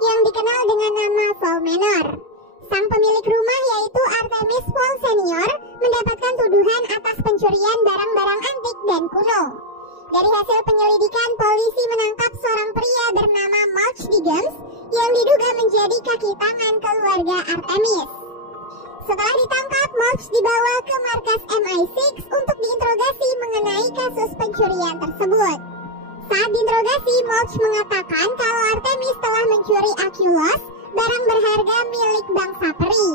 yang dikenal dengan nama Volmenor. Sang pemilik rumah yaitu Artemis Fowl Senior mendapatkan tuduhan atas pencurian barang-barang antik dan kuno. Dari hasil penyelidikan, polisi menangkap seorang pria bernama March Diggins yang diduga menjadi kaki tangan keluarga Artemis. Setelah ditangkap, March dibawa ke markas MI6 untuk diinterogasi mengenai kasus pencurian tersebut. Saat diinterogasi, March mengatakan kalau Artemis telah mencuri Aculus, barang berharga milik bangsa peri.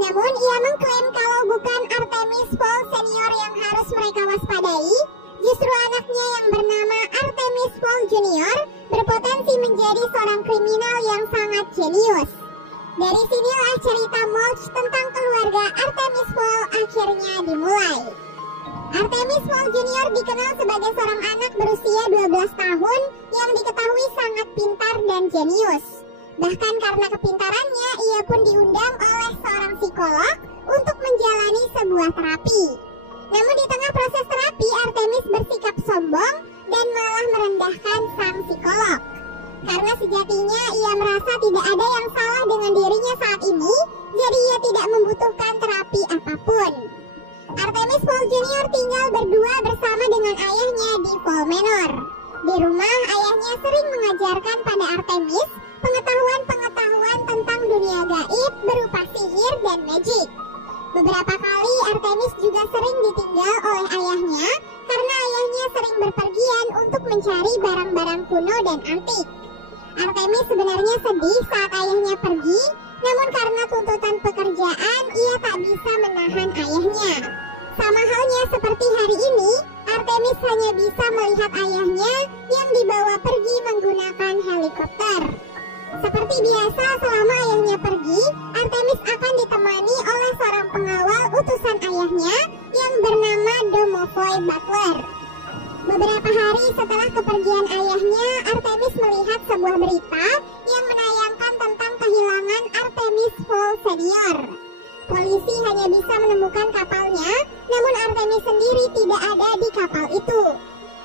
Namun ia mengklaim kalau bukan Artemis Fowl Senior yang harus mereka waspadai, justru anaknya yang bernama Artemis Fowl Junior berpotensi menjadi seorang kriminal yang sangat jenius. Dari sinilah cerita March tentang keluarga Artemis Fowl akhirnya dimulai. Artemis Fowl Junior dikenal sebagai seorang anak berusia 12 tahun yang diketahui sangat pintar dan jenius. Bahkan karena kepintarannya, ia pun diundang oleh seorang psikolog untuk menjalani sebuah terapi. Namun di tengah proses terapi, Artemis bersikap sombong dan malah merendahkan sang psikolog. Karena sejatinya ia merasa tidak ada yang salah dengan dirinya saat ini, jadi ia tidak membutuhkan terapi apapun. Artemis Fowl Junior tinggal berdua bersama dengan ayahnya di Volmenor. Di rumah, ayahnya sering mengajarkan pada Artemis pengetahuan-pengetahuan tentang dunia gaib berupa sihir dan magic. Beberapa kali Artemis juga sering ditinggal oleh ayahnya karena ayahnya sering berpergian untuk mencari barang-barang kuno dan antik. Artemis sebenarnya sedih saat ayahnya pergi, namun karena tuntutan pekerjaan, ia tak bisa menahan ayahnya. Sama halnya seperti hari ini, Artemis hanya bisa melihat ayahnya yang dibawa pergi menggunakan helikopter. Seperti biasa, selama ayahnya pergi, Artemis akan ditemani oleh seorang pengawal utusan ayahnya yang bernama Domovoy Butler. Beberapa hari setelah kepergian ayahnya, Artemis melihat sebuah berita yang menayangkan tentang kehilangan Artemis Fowl Senior. Polisi hanya bisa menemukan kapalnya, namun Artemis sendiri tidak ada di kapal itu.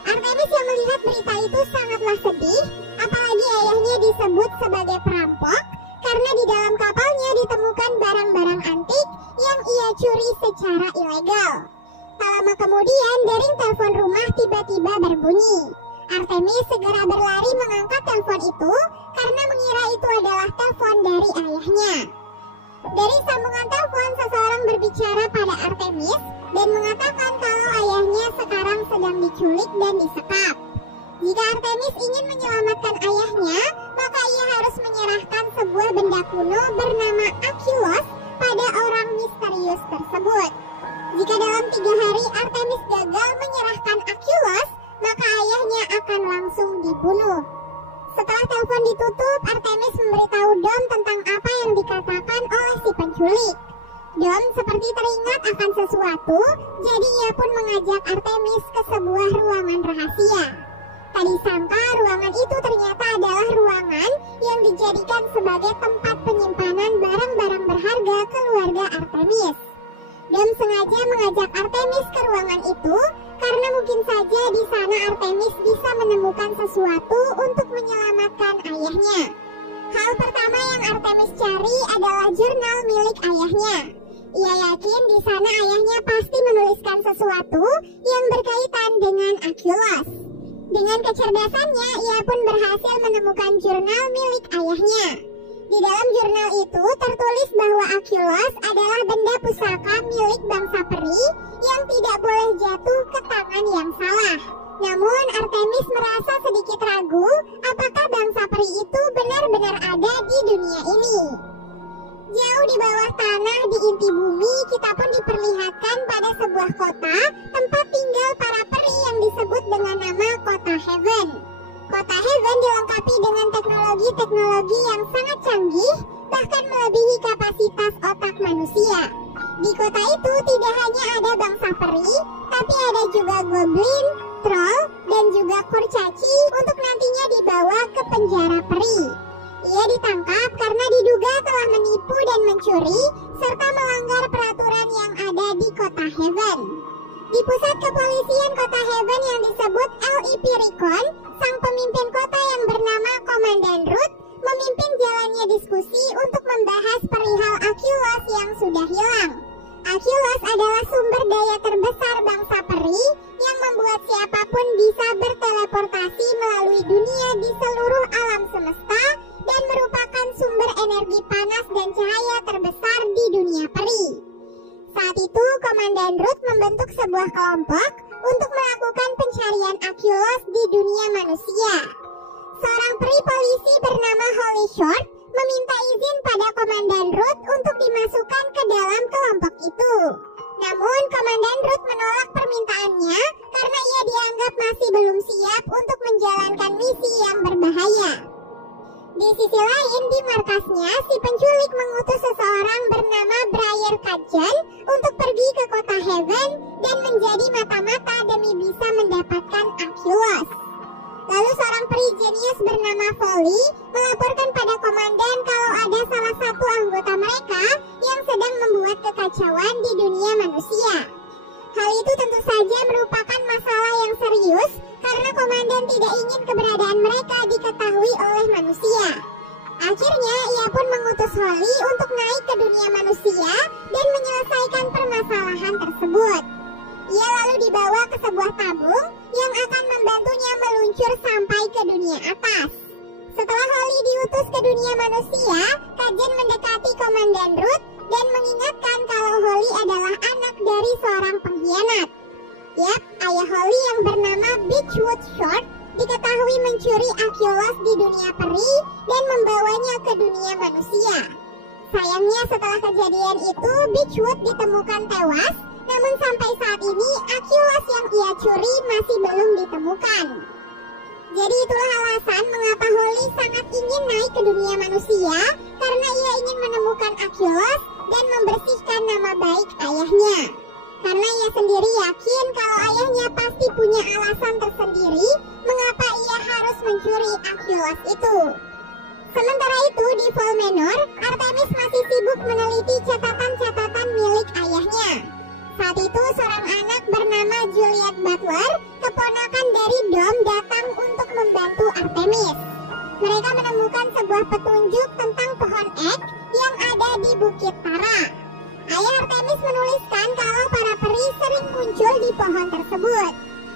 Artemis yang melihat berita itu sangatlah sedih, apalagi ayahnya disebut sebagai perampok karena di dalam kapalnya ditemukan barang-barang antik yang ia curi secara ilegal. Tak lama kemudian, dering telepon rumah tiba-tiba berbunyi. Artemis segera berlari mengangkat telepon itu karena mengira itu adalah telepon dari ayahnya. Dari sambungan telepon, seseorang berbicara pada Artemis dan mengatakan kalau ayahnya sekarang sedang diculik dan disekap. Jika Artemis ingin menyelamatkan ayahnya, maka ia harus menyerahkan sebuah benda kuno bernama Aculus pada orang misterius tersebut. Jika dalam 3 hari Artemis gagal menyerahkan Aculus, maka ayahnya akan langsung dibunuh. Setelah telepon ditutup, Artemis memberitahu Dom tentang apa yang dikatakan oleh si penculik. Dom seperti teringat akan sesuatu, jadi ia pun mengajak Artemis ke sebuah ruangan rahasia. Tak disangka ruangan itu ternyata adalah ruangan yang dijadikan sebagai tempat penyimpanan barang-barang berharga keluarga Artemis. Dom sengaja mengajak Artemis ke ruangan itu karena mungkin saja di sana Artemis bisa menemukan sesuatu untuk menyelamatkan ayahnya. Hal pertama yang Artemis cari adalah jurnal milik ayahnya. Ia yakin di sana ayahnya pasti menuliskan sesuatu yang berkaitan dengan Aculus. Dengan kecerdasannya, ia pun berhasil menemukan jurnal milik ayahnya. Di dalam jurnal itu tertulis bahwa Aculus adalah benda pusaka milik bangsa peri yang tidak boleh jatuh ke tangan yang salah. Namun Artemis merasa sedikit ragu apakah bangsa peri itu benar-benar ada di dunia ini. Jauh di bawah tanah di inti bumi, kita pun diperlihatkan pada sebuah kota tempat tinggal para peri yang disebut dengan nama Kota Heaven. Kota Heaven dilengkapi dengan teknologi-teknologi yang sangat canggih, bahkan melebihi kapasitas otak manusia. Di kota itu tidak hanya ada bangsa peri, tapi ada juga goblin, troll, dan juga kurcaci untuk nantinya dibawa ke penjara peri. Ia ditangkap karena diduga telah menipu dan mencuri, serta melanggar peraturan yang ada di Kota Heaven. Di pusat kepolisian Kota Heaven yang disebut LEP Recon, sang pemimpin kota yang bernama Komandan Root memimpin jalan diskusi untuk membahas perihal Achilles yang sudah hilang. Achilles adalah sumber daya terbesar bangsa peri yang membuat siapapun bisa berteleportasi melalui dunia di seluruh alam semesta dan merupakan sumber energi panas dan cahaya terbesar di dunia peri. Saat itu, Komandan Root membentuk sebuah kelompok untuk melakukan pencarian Achilles di dunia manusia. Seorang peri polisi bernama Holly Short meminta izin pada Komandan Root untuk dimasukkan ke dalam kelompok itu. Namun, Komandan Root menolak permintaannya karena ia dianggap masih belum siap untuk menjalankan misi yang berbahaya. Di sisi lain, di markasnya, si penculik mengutus seseorang bernama Briar Kajan untuk pergi ke kota Heaven dan menjadi mata-mata demi bisa mendapatkan Achilles. Lalu seorang peri jenius bernama Folly melaporkan pada komandan kalau ada salah satu anggota mereka yang sedang membuat kekacauan di dunia manusia. Hal itu tentu saja merupakan masalah yang serius karena komandan tidak ingin keberadaan mereka diketahui oleh manusia. Akhirnya ia pun mengutus Holly untuk naik ke dunia manusia dan menyelesaikan permasalahan tersebut. Ia lalu dibawa ke sebuah tabung yang akan membantunya meluncur sampai ke dunia atas. Setelah Holly diutus ke dunia manusia, Kajen mendekati Komandan Root dan mengingatkan kalau Holly adalah anak dari seorang pengkhianat. Yap, ayah Holly yang bernama Beechwood Short diketahui mencuri Achilles di dunia peri dan membawanya ke dunia manusia. Sayangnya setelah kejadian itu, Beechwood ditemukan tewas. Namun sampai saat ini Achilles yang ia curi masih belum ditemukan. Jadi itulah alasan mengapa Holly sangat ingin naik ke dunia manusia, karena ia ingin menemukan Achilles dan membersihkan nama baik ayahnya. Karena ia sendiri yakin kalau ayahnya pasti punya alasan tersendiri mengapa ia harus mencuri Achilles itu. Sementara itu di Volmenor, Artemis masih sibuk meneliti catatan-catatan milik ayahnya. Saat itu seorang anak bernama Juliet Butler, keponakan dari Dom, datang untuk membantu Artemis. Mereka menemukan sebuah petunjuk tentang pohon ek yang ada di Bukit Tara. Ayah Artemis menuliskan kalau para peri sering muncul di pohon tersebut.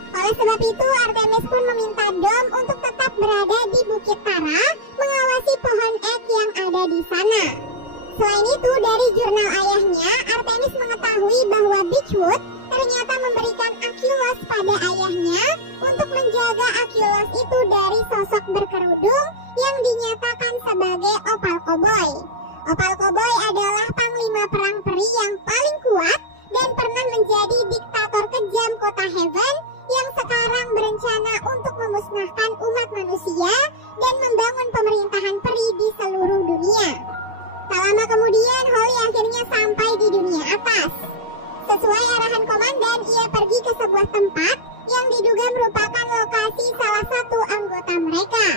Oleh sebab itu Artemis pun meminta Dom untuk tetap berada di Bukit Tara mengawasi pohon ek yang ada di sana. Selain itu, dari jurnal ayahnya, Artemis mengetahui bahwa Beechwood ternyata memberikan Achilles pada ayahnya untuk menjaga Achilles itu dari sosok berkerudung yang dinyatakan sebagai Opal Cowboy. Opal Cowboy adalah panglima perang peri yang paling kuat dan pernah menjadi diktator kejam kota Heaven yang sekarang berencana untuk memusnahkan umat manusia dan membangun pemerintahan peri di seluruh dunia. Tak lama kemudian, Holly akhirnya sampai di dunia atas. Sesuai arahan komandan, ia pergi ke sebuah tempat yang diduga merupakan lokasi salah satu anggota mereka.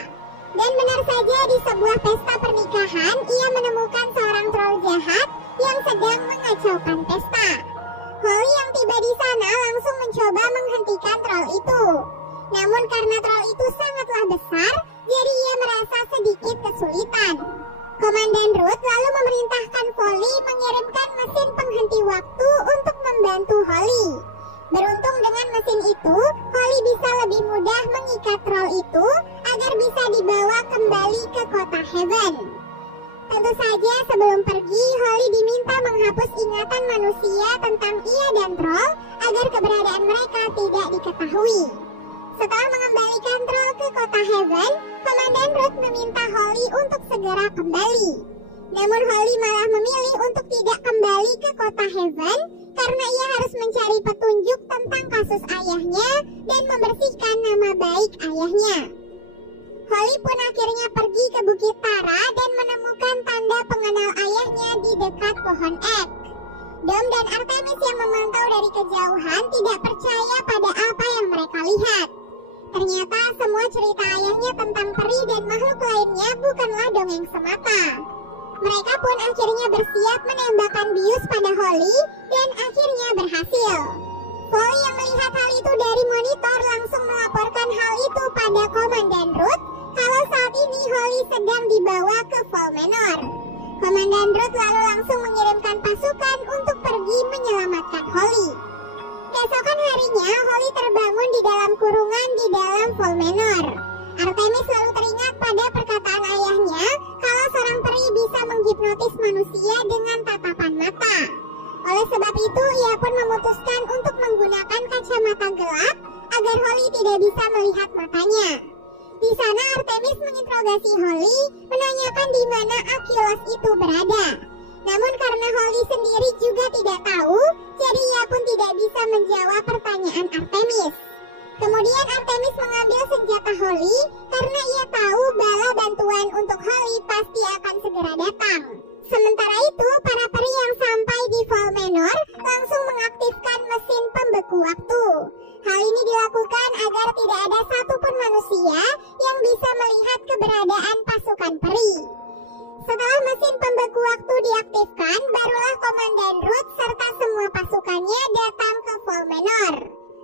Dan benar saja di sebuah pesta pernikahan, ia menemukan seorang troll jahat yang sedang mengacaukan pesta. Holly yang tiba di sana langsung mencoba menghentikan troll itu. Namun karena troll itu sangatlah besar, jadi ia merasa sedikit kesulitan. Komandan Root lalu memerintahkan Folly mengirimkan mesin penghenti waktu untuk membantu Holly. Beruntung dengan mesin itu, Holly bisa lebih mudah mengikat troll itu agar bisa dibawa kembali ke kota Heaven. Tentu saja sebelum pergi, Holly diminta menghapus ingatan manusia tentang ia dan troll agar keberadaan mereka tidak diketahui. Setelah mengembalikan troll ke kota Heaven, Komandan Root meminta Holly untuk segera kembali. Namun Holly malah memilih untuk tidak kembali ke kota Heaven karena ia harus mencari petunjuk tentang kasus ayahnya dan membersihkan nama baik ayahnya. Holly pun akhirnya pergi ke Bukit Tara dan menemukan tanda pengenal ayahnya di dekat pohon ek. Dom dan Artemis yang memantau dari kejauhan tidak percaya pada apa yang mereka lihat. Ternyata semua cerita ayahnya tentang peri dan makhluk lainnya bukanlah dongeng semata. Mereka pun akhirnya bersiap menembakkan bius pada Holly dan akhirnya berhasil. Folly yang melihat hal itu dari monitor langsung melaporkan hal itu pada Komandan Root kalau saat ini Holly sedang dibawa ke Valmenor. Komandan Root lalu langsung mengirimkan pasukan untuk pergi menyelamatkan Holly. Keesokan harinya, Holly terbangun di dalam kurungan di dalam Valmenor. Artemis lalu teringat pada perkataan ayahnya kalau seorang peri bisa menghipnotis manusia dengan tatapan mata. Oleh sebab itu, ia pun memutuskan untuk menggunakan kacamata gelap agar Holly tidak bisa melihat matanya. Di sana Artemis menginterogasi Holly, menanyakan di mana Achilles itu berada. Namun karena Holly sendiri juga tidak tahu, jadi ia pun tidak bisa menjawab pertanyaan Artemis. Kemudian Artemis mengambil senjata Holly karena ia tahu bala bantuan untuk Holly pasti akan segera datang. Sementara itu, para peri yang sampai di Valmenor langsung mengaktifkan mesin pembeku waktu. Hal ini dilakukan agar tidak ada satupun manusia yang bisa melihat keberadaan pasukan peri. Setelah mesin pembeku waktu diaktifkan, barulah Komandan Root serta semua pasukannya datang ke Valmenor.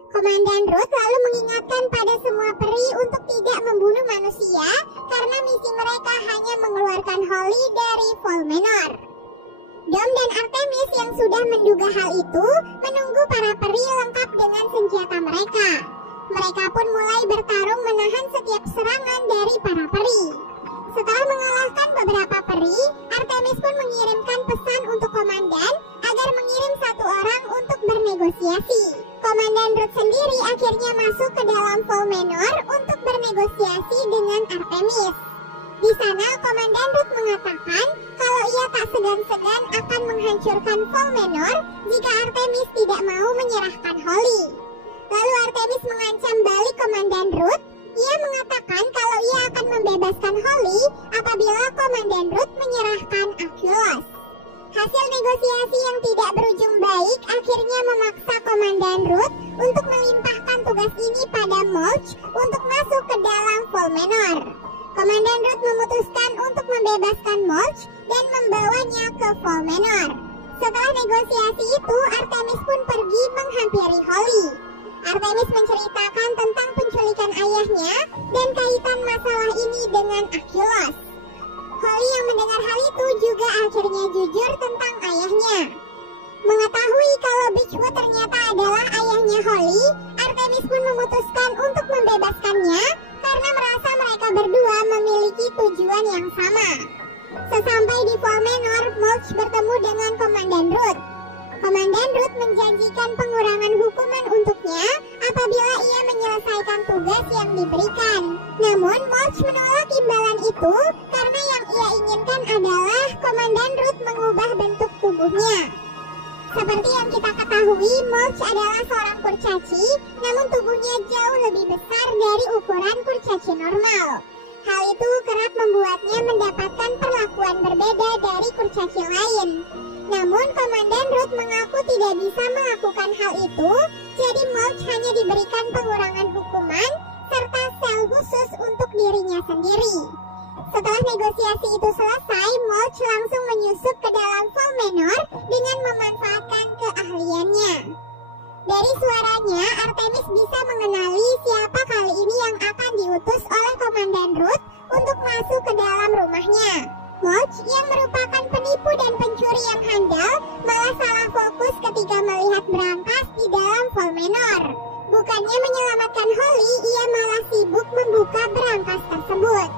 Komandan Root lalu mengingatkan pada semua peri untuk tidak membunuh manusia karena misi mereka hanya mengeluarkan Holly dari Valmenor. Dom dan Artemis yang sudah menduga hal itu menunggu para peri lengkap dengan senjata mereka. Mereka pun mulai bertarung menahan setiap serangan dari para peri. Setelah mengalahkan beberapa peri, Artemis pun mengirimkan pesan untuk komandan agar mengirim satu orang untuk bernegosiasi. Komandan Root sendiri akhirnya masuk ke dalam Valmenor untuk bernegosiasi dengan Artemis. Di sana, Komandan Root mengatakan kalau ia tak segan-segan akan menghancurkan Valmenor jika Artemis tidak mau menyerahkan Holly. Lalu Artemis mengancam balik Komandan Root. Ia mengatakan kalau ia akan membebaskan Holly apabila Komandan Root menyerahkan Achilles. Hasil negosiasi yang tidak berujung baik akhirnya memaksa Komandan Root untuk melimpahkan tugas ini pada Molch untuk masuk ke dalam Valmenor. Komandan Root memutuskan untuk membebaskan Molch dan membawanya ke Valmenor. Setelah negosiasi itu, Artemis pun pergi menghampiri Holly. Artemis menceritakan tentang penculikan ayahnya dan kaitan masalah ini dengan Achilles. Holly yang mendengar hal itu juga akhirnya jujur tentang ayahnya. Mengetahui kalau Beechwood ternyata adalah ayahnya Holly, Artemis pun memutuskan untuk membebaskannya karena merasa mereka berdua memiliki tujuan yang sama. Sesampai di Valmenor, Molch bertemu dengan Komandan Root. Komandan Root menjanjikan pengurangan hukuman untuknya apabila ia menyelesaikan tugas yang diberikan. Namun Molch menolak imbalan itu karena yang ia inginkan adalah Komandan Root mengubah bentuk tubuhnya. Seperti yang kita ketahui, Molch adalah seorang kurcaci, namun tubuhnya jauh lebih besar dari ukuran kurcaci normal. Hal itu kerap membuatnya mendapatkan perlakuan berbeda dari kurcaci lain. Namun Komandan Root mengaku tidak bisa melakukan hal itu, jadi Molch hanya diberikan pengurangan hukuman serta sel khusus untuk dirinya sendiri. Setelah negosiasi itu selesai, Molch langsung menyusup ke dalam Valmenor dengan memanfaatkan keahliannya. Dari suaranya, Artemis bisa mengenali siapa kali ini yang akan diutus oleh Komandan Root untuk masuk ke dalam rumahnya. Molch yang merupakan penipu dan pencuri yang handal malah salah fokus ketika melihat berangkas di dalam Valmenor. Bukannya menyelamatkan Holly, ia malah sibuk membuka berangkas tersebut.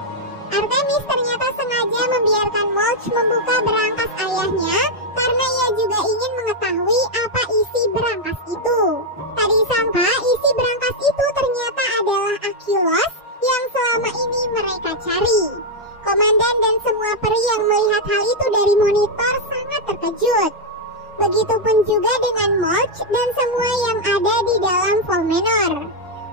Artemis ternyata sengaja membiarkan Molch membuka berangkas ayahnya karena ia juga ingin mengetahui apa isi berangkas itu. Tak disangka isi berangkas itu ternyata adalah Achilles yang selama ini mereka cari. Komandan dan semua peri yang melihat hal itu dari monitor sangat terkejut. Begitupun juga dengan Molch dan semua yang ada di dalam Valmenor.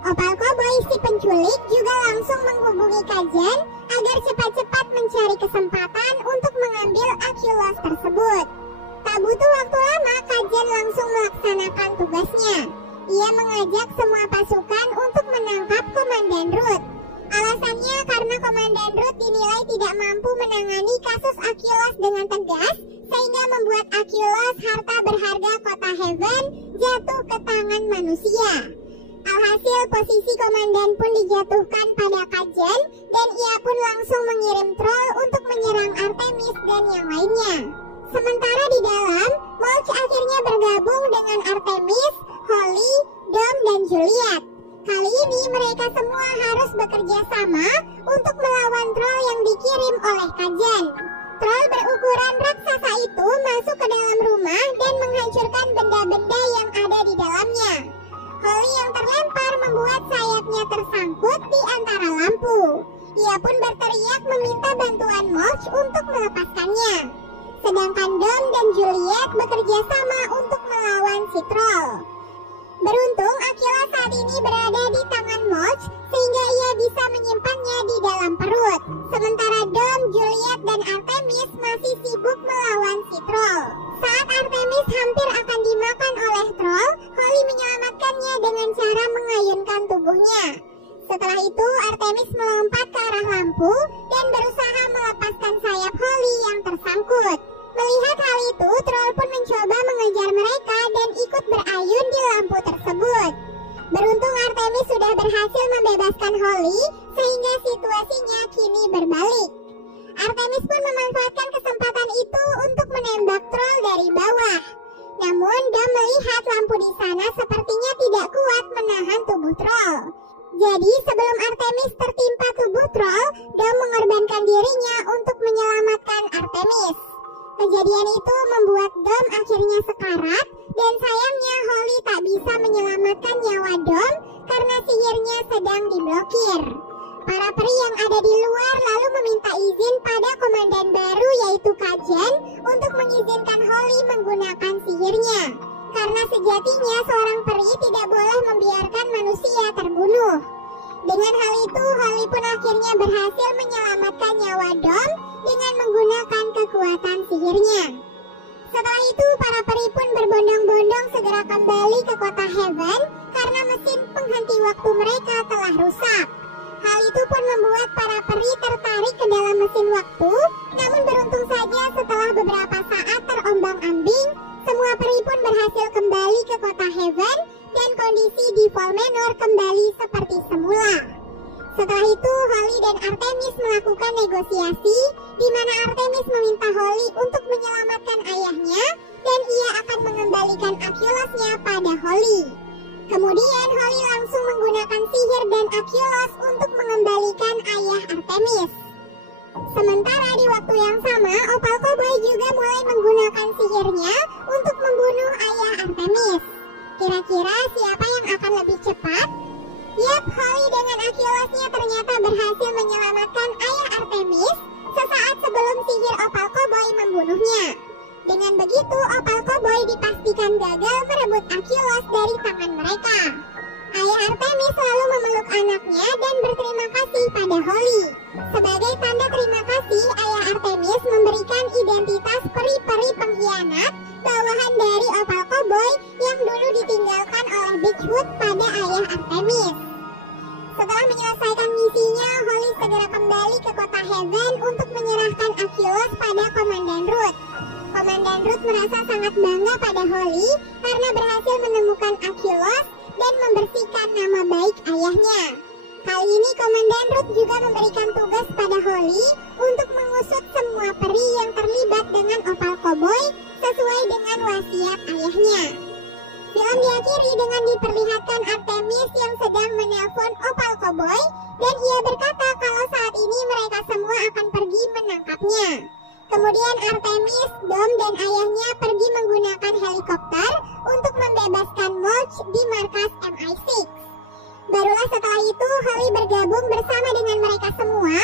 Opal Cowboy si penculik juga langsung menghubungi Kajen agar cepat-cepat mencari kesempatan untuk mengambil Achilles tersebut. Tak butuh waktu lama, Kajen langsung melaksanakan tugasnya. Ia mengajak semua pasukan untuk menangkap Komandan Root. Alasannya karena Komandan Root dinilai tidak mampu menangani kasus Achilles dengan tegas, sehingga membuat Achilles, harta berharga kota Heaven, jatuh ke tangan manusia. Alhasil posisi komandan pun dijatuhkan pada Kajen dan ia pun langsung mengirim troll untuk menyerang Artemis dan yang lainnya. Sementara di dalam, Mulch akhirnya bergabung dengan Artemis, Holly, Dom, dan Juliet. Kali ini mereka semua harus bekerja sama untuk melawan troll yang dikirim oleh Kajen. Troll berukuran raksasa itu masuk ke dalam rumah dan menghancurkan benda-benda yang ada di dalamnya. Holly yang terlempar membuat sayapnya tersangkut di antara lampu. Ia pun berteriak meminta bantuan Mulch untuk melepaskannya. Sedangkan Dom dan Juliet bekerja sama untuk melawan si troll. Beruntung Aquila saat ini berada di tangan Mulch sehingga ia bisa menyimpannya di dalam perut. Sementara Dom, Juliet, dan Artemis masih sibuk melawan si troll. Saat Artemis hampir akan dimakan oleh troll, Holly menyelamatkannya dengan cara mengayunkan tubuhnya. Setelah itu Artemis melompat ke arah lampu dan berusaha melepaskan sayap Holly yang tersangkut. Melihat hal itu, troll pun mencoba mengejar mereka dan ikut berayun di lampu tersebut. Beruntung Artemis sudah berhasil membebaskan Holly sehingga situasinya kini berbalik. Artemis pun memanfaatkan kesempatan itu untuk menembak troll dari bawah. Namun Dom melihat lampu di sana sepertinya tidak kuat menahan tubuh troll. Jadi sebelum Artemis tertimpa tubuh troll, Dom mengorbankan dirinya untuk menyelamatkan Artemis. Kejadian itu membuat Dom akhirnya sekarat dan sayangnya Holly tak bisa menyelamatkan nyawa Dom karena sihirnya sedang diblokir. Para peri yang ada di luar lalu meminta izin pada komandan baru yaitu Kajen untuk mengizinkan Holly menggunakan sihirnya. Karena sejatinya seorang peri tidak boleh membiarkan manusia terbunuh. Dengan hal itu Holly pun akhirnya berhasil menyelamatkan nyawa Dom dengan menggunakan kekuatan sihirnya. Setelah itu para peri pun berbondong-bondong segera kembali ke kota Heaven karena mesin penghenti waktu mereka telah rusak. Hal itu pun membuat para peri tertarik ke dalam mesin waktu. Namun beruntung saja setelah beberapa saat terombang-ambing, semua peri pun berhasil kembali ke kota Heaven dan kondisi di Volmenor kembali seperti semula. Setelah itu Holly dan Artemis melakukan negosiasi di mana Artemis meminta Holly untuk menyelamatkan ayahnya dan ia akan mengembalikan Achillesnya pada Holly. Kemudian Holly langsung menggunakan sihir dan Achilles untuk mengembalikan ayah Artemis. Sementara di waktu yang sama, Opal Cowboy juga mulai menggunakan sihirnya untuk membunuh ayah Artemis. Kira-kira siapa yang akan lebih cepat? Yap, Holly dengan Achillesnya ternyata berhasil menyelamatkan ayah Artemis sesaat sebelum sihir Opal Cowboy membunuhnya. Dengan begitu, Opal Cowboy dipastikan gagal merebut Achilles dari tangan mereka. Ayah Artemis lalu memeluk anaknya dan berterima kasih pada Holly. Sebagai tanda terima kasih, ayah Artemis memberikan identitas peri-peri pengkhianat bawahan dari Opal Cowboy yang dulu ditinggalkan oleh Beechwood pada ayah Artemis. Setelah menyelesaikan misinya, Holly segera kembali ke kota Heaven untuk menyerahkan Achilles pada Komandan Root. Komandan Root merasa sangat bangga pada Holly karena berhasil menemukan Achilles dan membersihkan nama baik ayahnya. Kali ini Komandan Root juga memberikan tugas pada Holly untuk mengusut semua peri yang terlibat dengan Opal Cowboy sesuai dengan wasiat ayahnya. Film diakhiri dengan diperlihatkan Artemis yang sedang menelpon Opal Cowboy dan ia berkata kalau saat ini mereka semua akan pergi menangkapnya. Kemudian Artemis, Dom, dan ayahnya pergi menggunakan helikopter untuk membebaskan Mulch di markas MI6. Barulah setelah itu Holly bergabung bersama dengan mereka semua